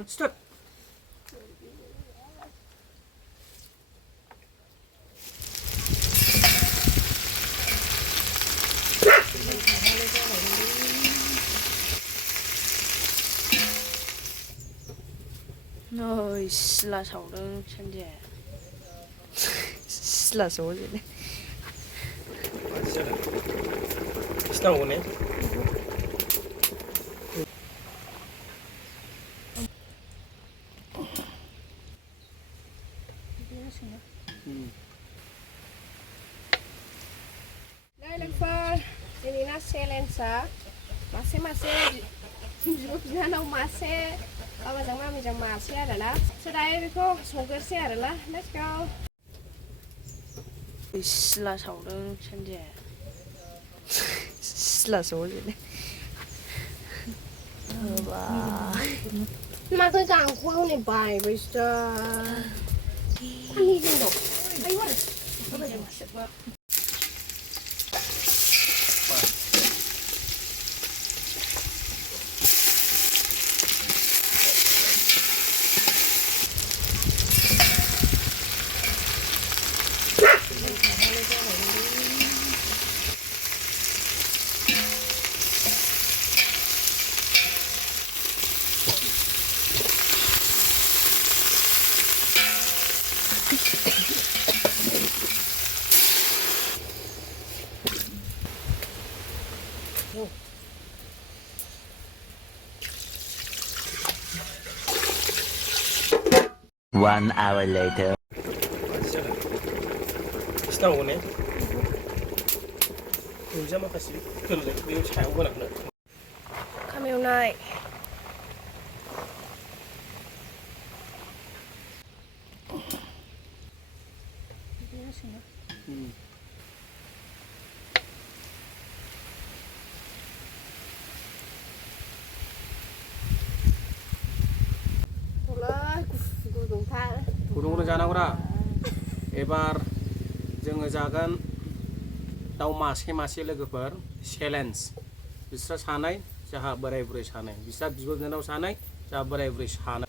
one, start. Ôi, là sầu đơn chân dẻ. là số gì đấy. Start 오네. Đây là phơ, ini nasi lensa, masih jangan masih, apa jangan masih adalah, sudah itu sugar sih adalah, let's go. Ôi, là sầu đơn chân dẻ. là số gì đấy. Bà. Mà tôi chẳng quăng này bài bây giờ, anh đi đâu? Ai quá rồi. One hour later. Start 오네. 이제 막 다시 그런데 이거 잘 오고 나네. Camel này. गुदुं जानांगौरा एबार जोङो जागोन दाउ मासे मासे लोगोफोर चेलेन्ज बिस्रा सानै जोंहा बोराय बुरै सानै बिस्रा बिब' बिनानाव सानै जोंहा बोराय बुरै सानै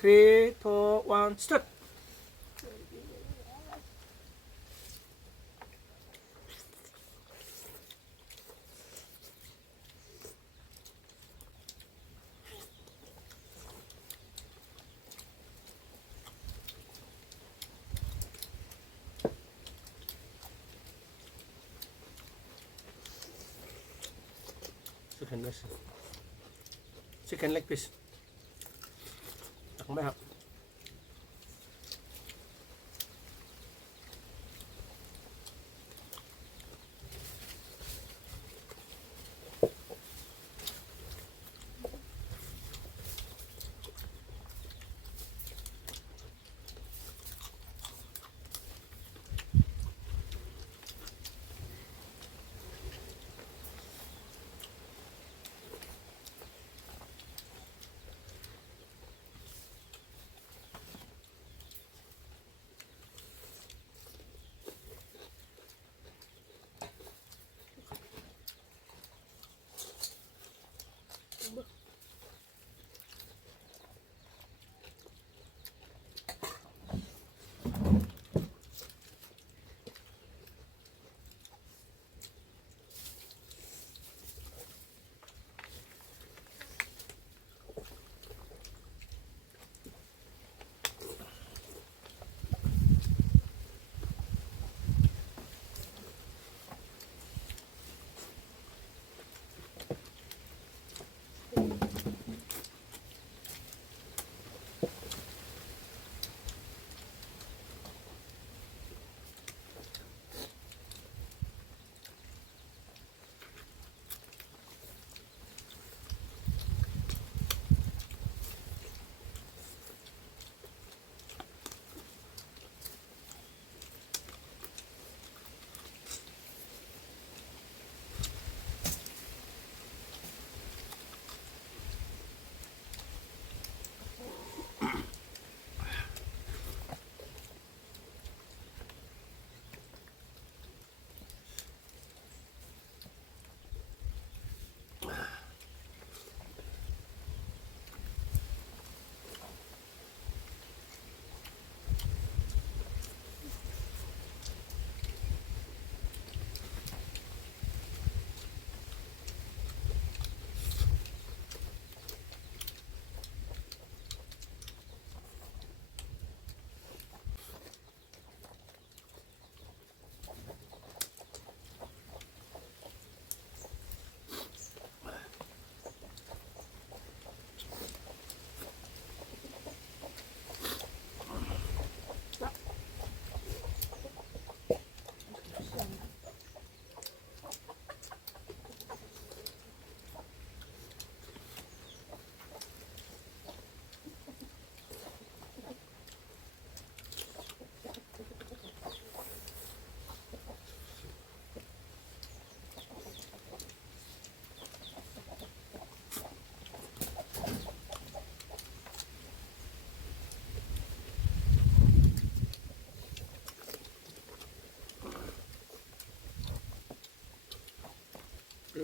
3 2 1 start chicken leg piece ตักไหมครับ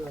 mất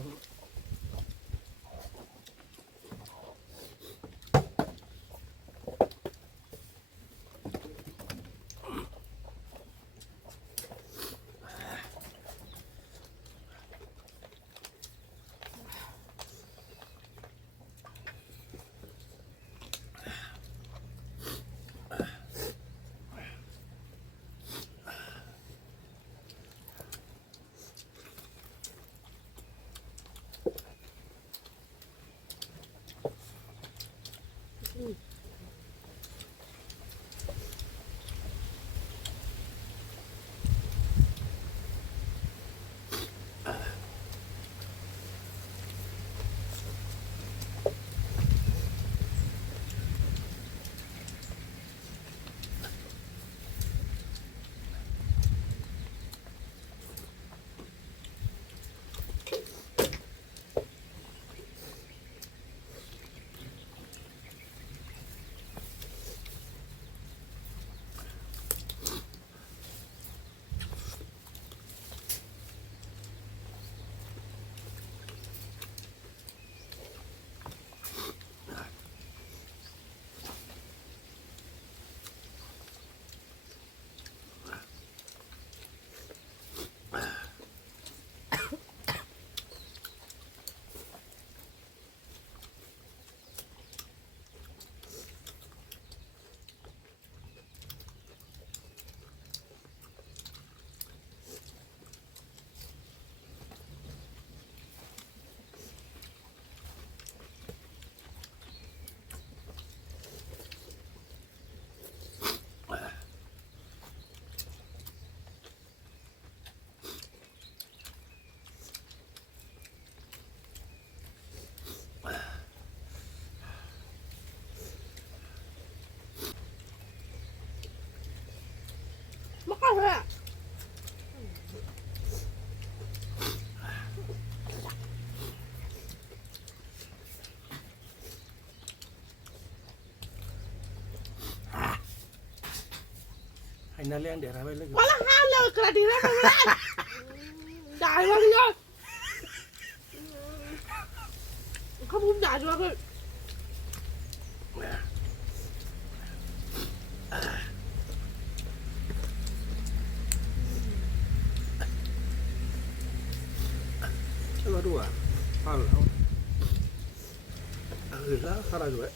rồi à. Anh nó lên để ra bên lấy Quá là ham rồi, cái đi ra rồi. Đại rồi nhá. Không đại rồi. Nó đùa ăn không ra 살아 rồi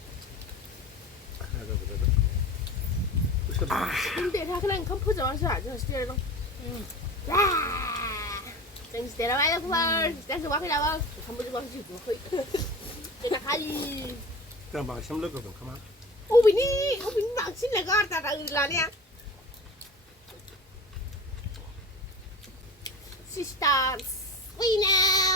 근데 다 그냥 컴포즈만 하자. 스테레로. 야. 땡 스테레로 와야 그만. 땡스 와피 나와. 컴포즈 거 하지 뭐. 제가 가리. 그냥 막 심을 거 그만 오빈이 망친 내가 알다가 일라냐. 시스터. We now.